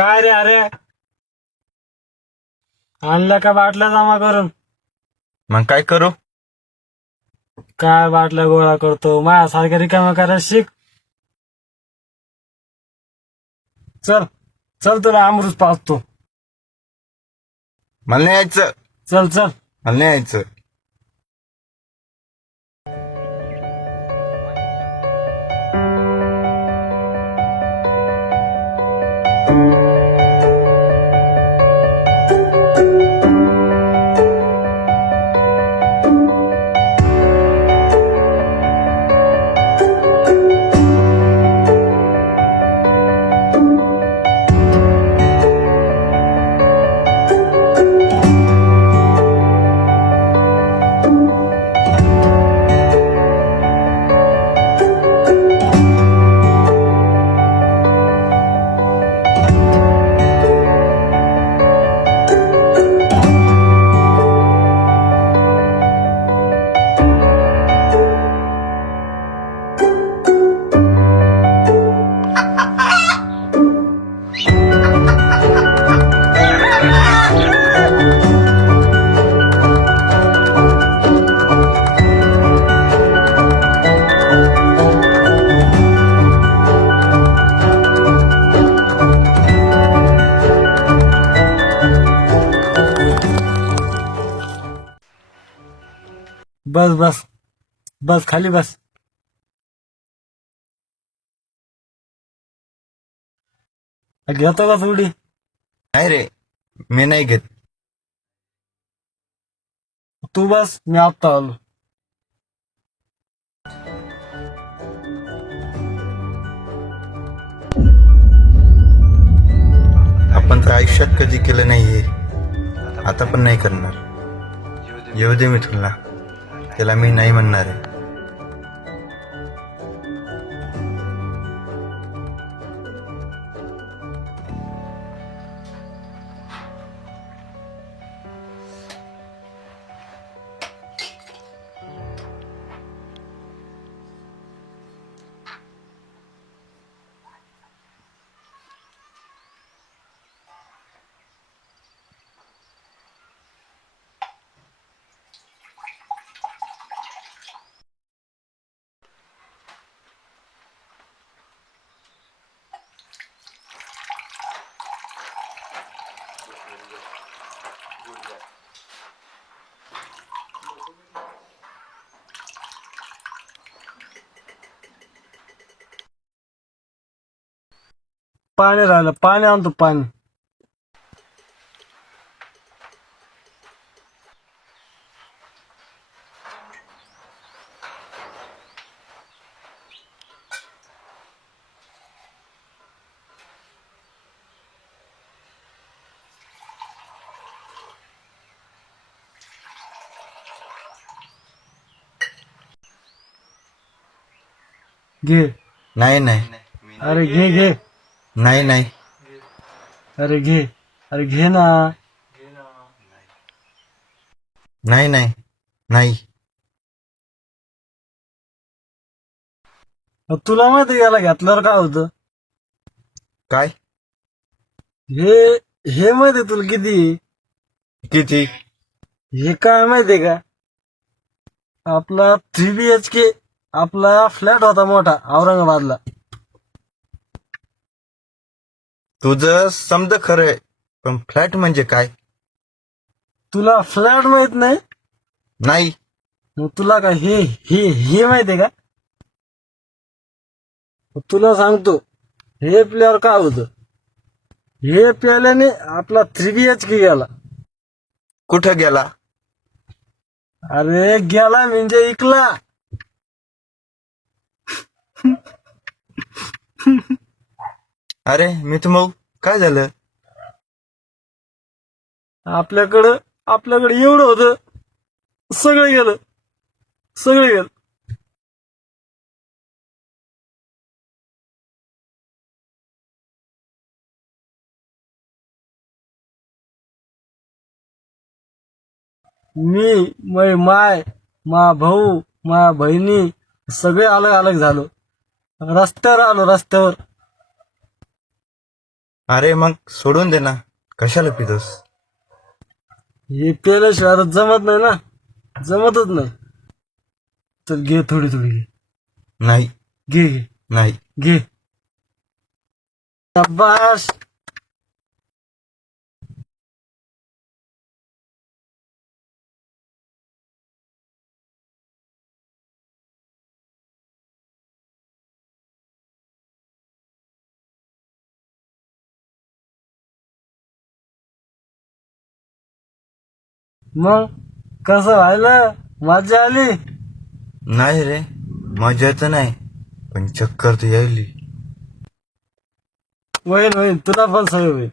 काय रे अरे, आणल्या का बाटल्या जमा करून? मग काय करू? काय बाटल्या गोळा करतो, माझ्यासारख्या रिकाम्या करायला शिक. चल चल, तुला अमृत पाचतो. मला नाही यायचं. चल चल. मला नाही यायचं. बस बस बस, खाली बस. घेतो का थोडी? नाही रे, मी नाही घेत. तू बस, मी आत्ता आलो. आपण तर आयुष्यात कधी केलं नाहीये, आता पण नाही करणार. येऊ दे मिथुनला, त्याला मी नाही म्हणणार आहे. पाणी राहिलं, पाणी आणतो, पाणी. घे. नाही नाही. अरे घे घे. नाही नाही. अरे घे. अरे घे ना. नाही नाही. नाही. तुला माहिती याला घेतल्यावर काय होतं? काय? हे हे माहिती तुला किती? किती? हे काय माहितीये का? आपला 3 BHK आपला फ्लॅट होता मोठा औरंगाबादला. तुझं समज खरंय, पण फ्लॅट म्हणजे काय? तुला फ्लॅट माहित नाही? नाही. मग तुला काय हे हे हे माहितीये का? तुला सांगतो, हे प्लेअर काय होतं? हे प्याल्याने आपला 3 BHK गेला. कुठं गेला? अरे गेला म्हणजे इकला. अरे मिथुन, काय झालं? आपल्याकडे एवढं होतं, सगळं गेलं, सगळं गेलं. मी, माय, मा भाऊ, मा बहिणी सगळे अलग अलग झालो. रस्त्यावर आलो, रस्त्यावर. अरे मग सोडून दे ना, कशाला पितोस? हे प्यायल्याशिवाय आता जमत नाही ना, जमतच नाही. चल घे, थोडी थोडी घे. नाही घे घे नाही. घे. शाबास. मग कसं व्हायलं? मजा आली? नाही रे, मजा तर नाही, पण चक्कर तर यायली. होईल होईल, तुला पण सवय होईल.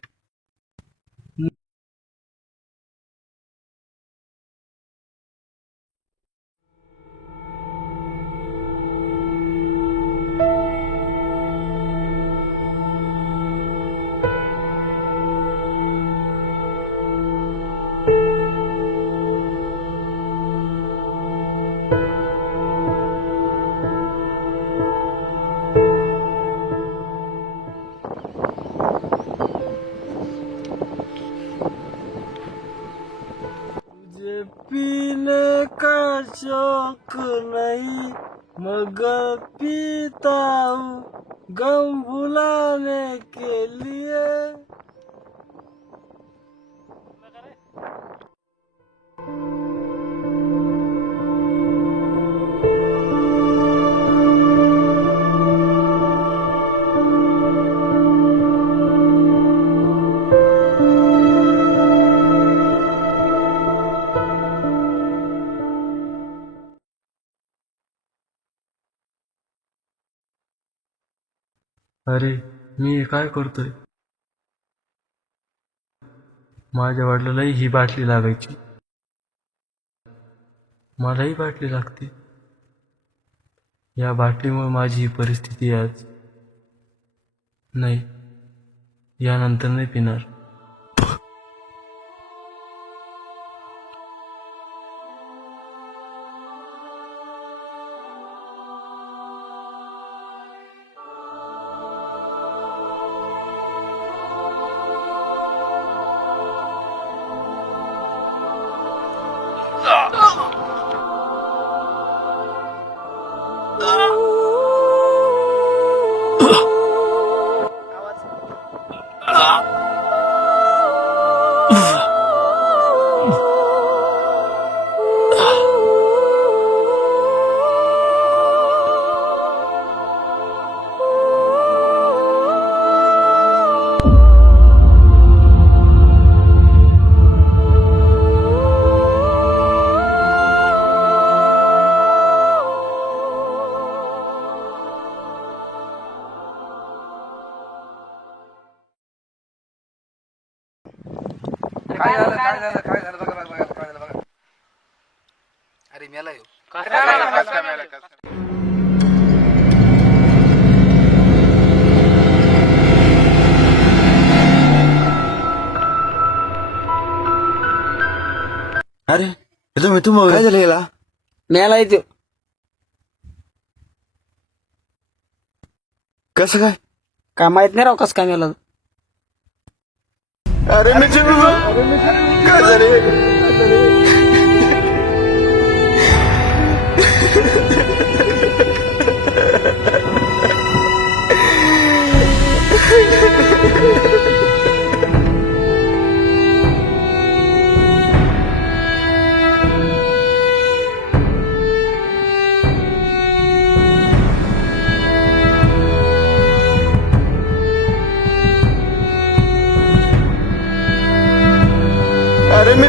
तुझे पीने का शौक नहीं मगर पीता हूँ गम भुलाने के लिए. अरे मी हे काय करतोय? माझ्या वडिलांनाही ही बाटली लागायची, मलाही बाटली लागते. या बाटलीमुळे माझी ही परिस्थिती आहे आज. नाही, यानंतर नाही पिणार. काय झालं बघा. अरे मेला येऊ. अरे मी तू काय झालं याला? मेला येतो. कसं काय? काय माहित नाही राव कसं काय मेला. अरे मी काय झाले? अरे मी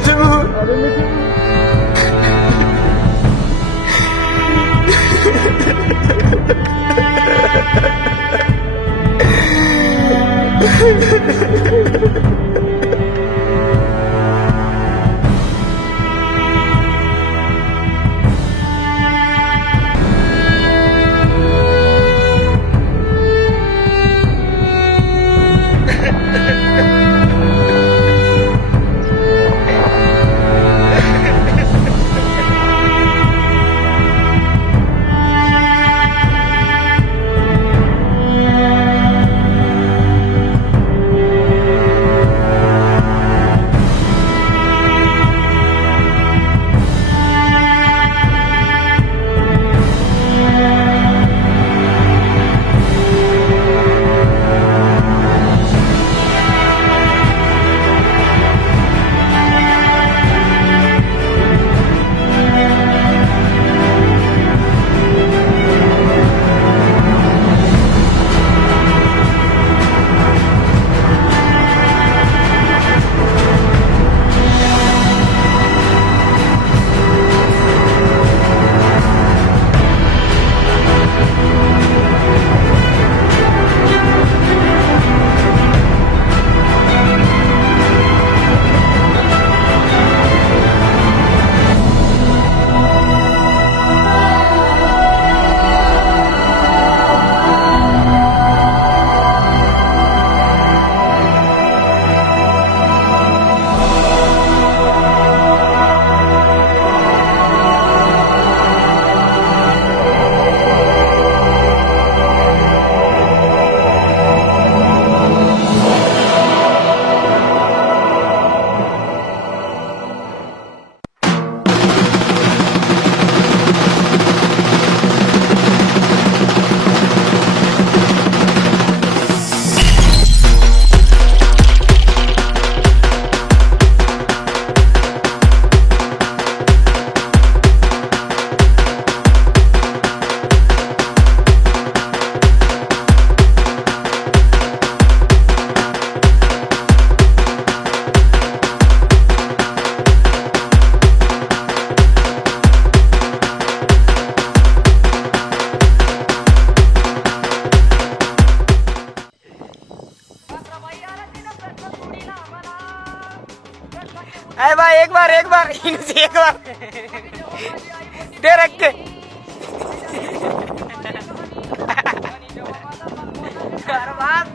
एक बार दे रख के अरे बाप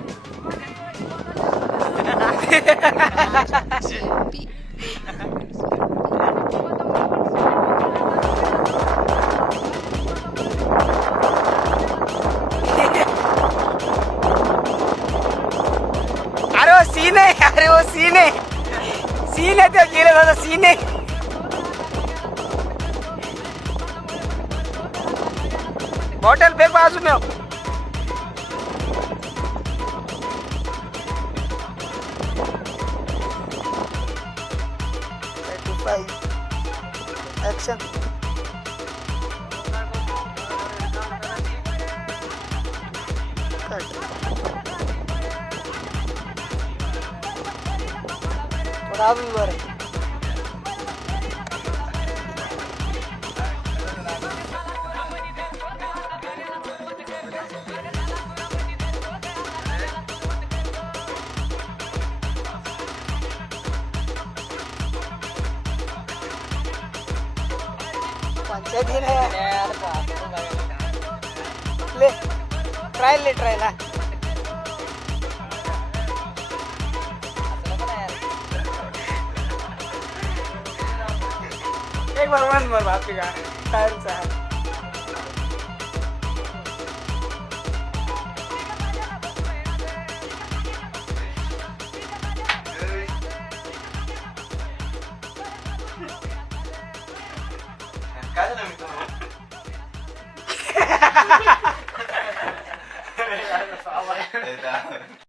अरे वो सीन है, अरे वो सीन है, सीन है तो गिरे था सीन है। बॉटल फेंक बाजू में हो। एक्शन थोड़ा भी वर पंचायत दिन है ले ट्रायल ला एक बार वन बार बाप का टाइम से काय झालं मित्र